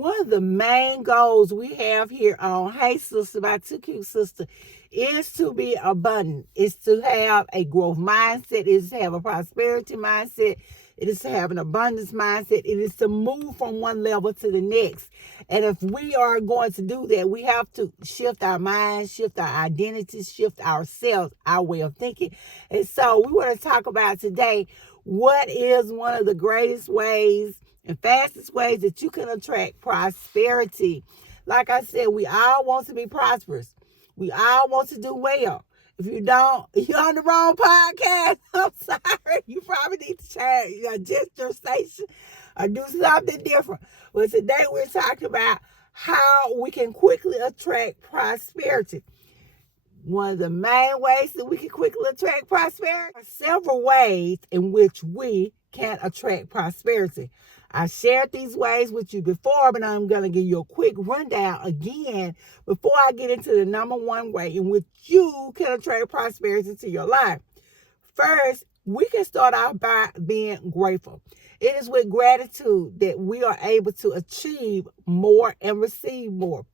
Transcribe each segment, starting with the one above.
One of the main goals we have here on Hey Sister by Too Cute Sister is to be abundant. It's to have a growth mindset. It is to have a prosperity mindset. It is to have an abundance mindset. It is to move from one level to the next. And if we are going to do that, we have to shift our minds, shift our identities, shift ourselves, our way of thinking. And so we want to talk about today, what is one of the greatest ways and fastest ways that you can attract prosperity. Like I said, we all want to be prosperous. We all want to do well. If you don't, you're on the wrong podcast. I'm sorry. You probably need to change, adjust your station or do something different. But today we're talking about how we can quickly attract prosperity. One of the main ways that we can quickly attract prosperity are several ways in which we can attract prosperity. I shared these ways with you before, but I'm going to give you a quick rundown again before I get into the number one way in which you can attract prosperity to your life. First, we can start out by being grateful. It is with gratitude that we are able to achieve more and receive more.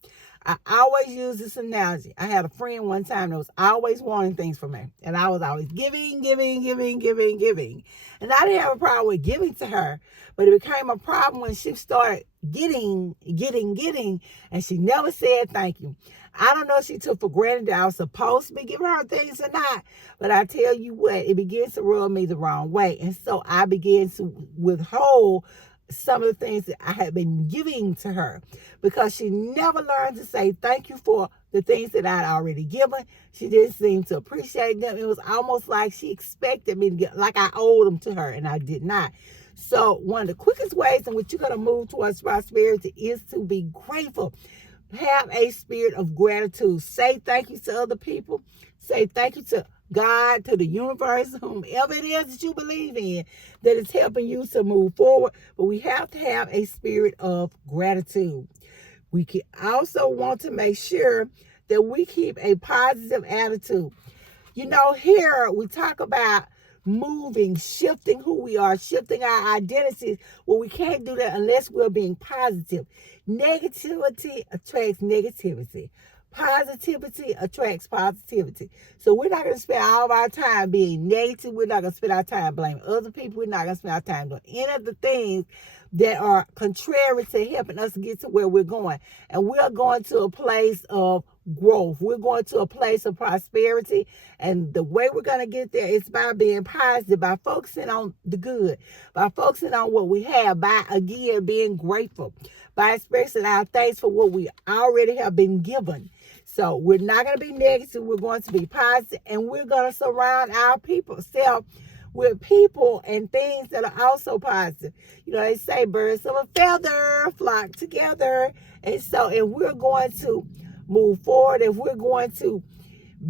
I always use this analogy. I had a friend one time that was always wanting things from me. And I was always giving. And I didn't have a problem with giving to her. But it became a problem when she started getting. And she never said thank you. I don't know if she took for granted that I was supposed to be giving her things or not. But I tell you what, it begins to rub me the wrong way. And so I began to withhold some of the things that I had been giving to her because she never learned to say thank you for the things that I'd already given. She didn't seem to appreciate them. It was almost like she expected me to get, like I owed them to her, and I did not. So one of the quickest ways in which you're going to move towards prosperity is to be grateful. Have a spirit of gratitude. Say thank you to other people. Say thank you to God, to the universe, whomever it is that you believe in, that is helping you to move forward. But we have to have a spirit of gratitude. We can also want to make sure that we keep a positive attitude. You know, here we talk about moving, shifting who we are, shifting our identities. Well, we can't do that unless we're being positive. Negativity attracts negativity. Positivity attracts positivity. So we're not going to spend all of our time being negative. We're not going to spend our time blaming other people. We're not going to spend our time doing any of the things that are contrary to helping us get to where we're going. And we're going to a place of growth. We're going to a place of prosperity. And the way we're going to get there is by being positive, by focusing on the good, by focusing on what we have, by, again, being grateful, by expressing our thanks for what we already have been given. So we're not going to be negative. We're going to be positive, and we're going to surround our self with people and things that are also positive. You know, they say birds of a feather flock together. And so if we're going to move forward, if we're going to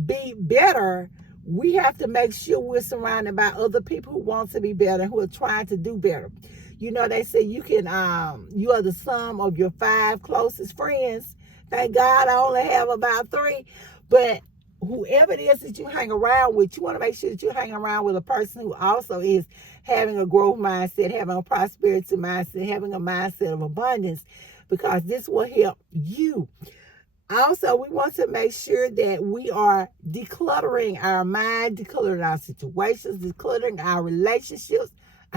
be better, we have to make sure we're surrounded by other people who want to be better, who are trying to do better. You know, they say you are the sum of your 5 closest friends. Thank God I only have about 3. But whoever it is that you hang around with, you want to make sure that you hang around with a person who also is having a growth mindset, having a prosperity mindset, having a mindset of abundance, because this will help you. Also, we want to make sure that we are decluttering our mind, decluttering our situations, decluttering our relationships,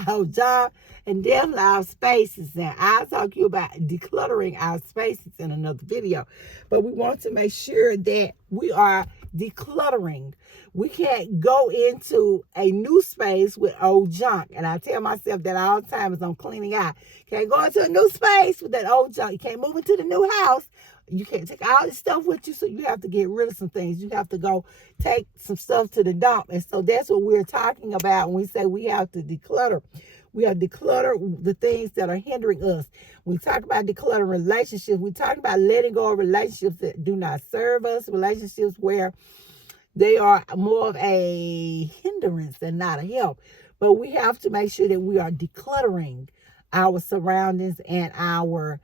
our job, and definitely our spaces. Now, I'll talk to you about decluttering our spaces in another video. But we want to make sure that we are decluttering. We can't go into a new space with old junk. And I tell myself that all the time as I'm cleaning out. Can't go into a new space with that old junk. You can't move into the new house. You can't take all this stuff with you, so you have to get rid of some things. You have to go take some stuff to the dump. And so that's what we're talking about when we say we have to declutter. We have to declutter the things that are hindering us. When we talk about decluttering relationships, we talk about letting go of relationships that do not serve us, relationships where they are more of a hindrance and not a help. But we have to make sure that we are decluttering our surroundings and our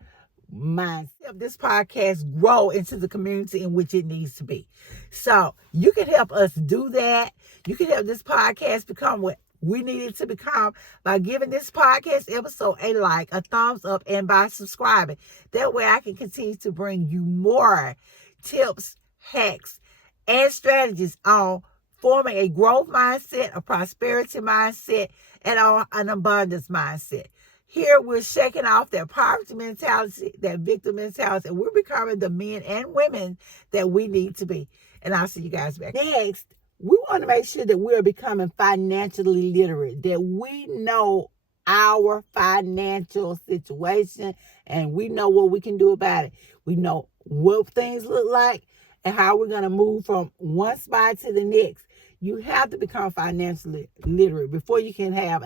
mindset. This podcast grow into the community in which it needs to be. So you can help us do that. You can help this podcast become what We need it to become by giving this podcast episode a like, a thumbs up, and by subscribing. That way I can continue to bring you more tips, hacks, and strategies on forming a growth mindset, a prosperity mindset, and an abundance mindset. Here we're shaking off that poverty mentality, that victim mentality, and we're becoming the men and women that we need to be. And I'll see you guys back. Next, we want to make sure that we're becoming financially literate, that we know our financial situation and we know what we can do about it. We know what things look like and how we're going to move from one spot to the next. You have to become financially literate before you can have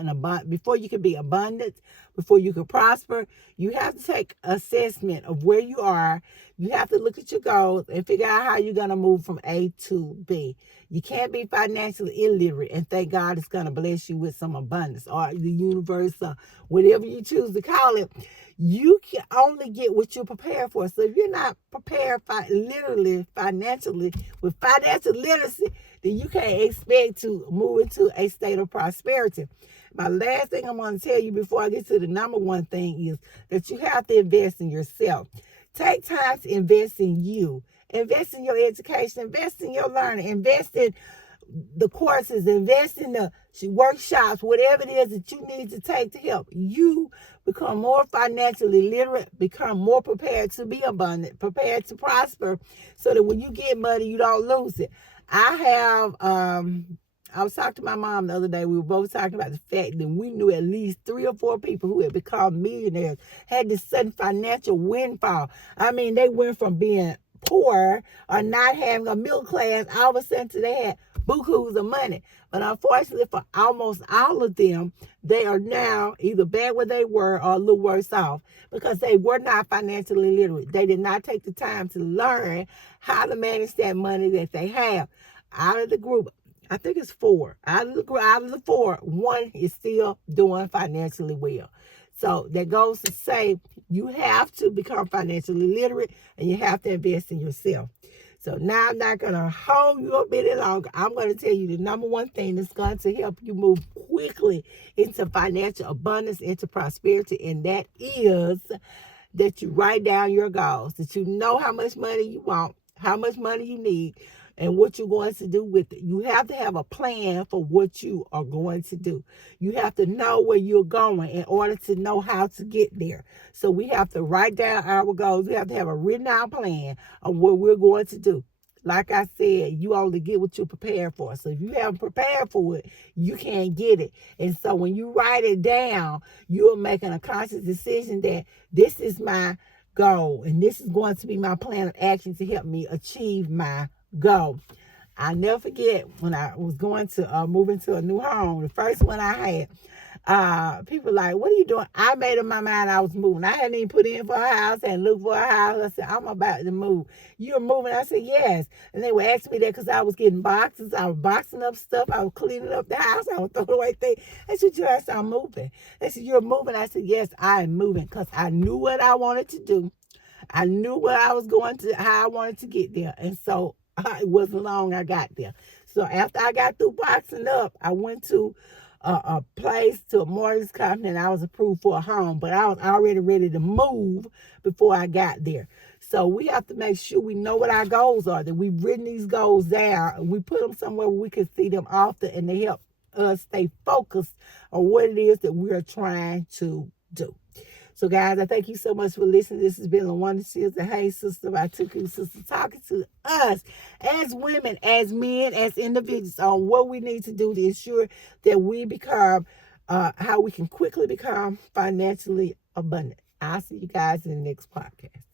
before you can be abundant, before you can prosper. You have to take assessment of where you are. You have to look at your goals and figure out how you're going to move from A to B. You can't be financially illiterate and think God is going to bless you with some abundance or the universe or whatever you choose to call it. You can only get what you're prepared for. So if you're not prepared financially, with financial literacy, then you can't expect to move into a state of prosperity. My last thing I'm going to tell you before I get to the number one thing is that you have to invest in yourself. Take time to invest in you. Invest in your education. Invest in your learning. Invest in the courses. Invest in the workshops, whatever it is that you need to take to help you become more financially literate, become more prepared to be abundant, prepared to prosper, so that when you get money, you don't lose it. I was talking to my mom the other day. We were both talking about the fact that we knew at least 3 or 4 people who had become millionaires, had this sudden financial windfall. I mean, they went from being poor or not having a middle class, all of a sudden they had bukus of money. But unfortunately for almost all of them, they are now either back where they were or a little worse off because they were not financially literate. They did not take the time to learn how to manage that money that they have. Out of the group, I think it's 4. Out of the 4, 1 is still doing financially well. So that goes to say you have to become financially literate and you have to invest in yourself. So now I'm not going to hold you up any longer. I'm going to tell you the number one thing that's going to help you move quickly into financial abundance, into prosperity, and that is that you write down your goals, that you know how much money you want, how much money you need, and what you're going to do with it. You have to have a plan for what you are going to do. You have to know where you're going in order to know how to get there. So we have to write down our goals. We have to have a written out plan of what we're going to do. Like I said, you only get what you're prepared for. So if you haven't prepared for it, you can't get it. And so when you write it down, you're making a conscious decision that this is my goal and this is going to be my plan of action to help me achieve my goal. I'll never forget when I was going to move into a new home. The first one I had, people like, what are you doing? I made up my mind I was moving. I hadn't even put in for a house and looked for a house. I said, I'm about to move. You're moving? I said, yes. And they were asking me that because I was getting boxes. I was boxing up stuff. I was cleaning up the house. I was throwing away things. They said, you asked, I'm moving. They said, you're moving? I said, yes, I am moving because I knew what I wanted to do. I knew where I was going to, how I wanted to get there. And so it wasn't long I got there. So after I got through boxing up, I went to a place, to a mortgage company, and I was approved for a home. But I was already ready to move before I got there. So we have to make sure we know what our goals are, that we've written these goals down, and we put them somewhere where we can see them often, and they help us stay focused on what it is that we are trying to do. So, guys, I thank you so much for listening. This has been LaWanda Shields, the Hey Sister by Two Cool Sisters, talking to us as women, as men, as individuals on what we need to do to ensure that we become, how we can quickly become financially abundant. I'll see you guys in the next podcast.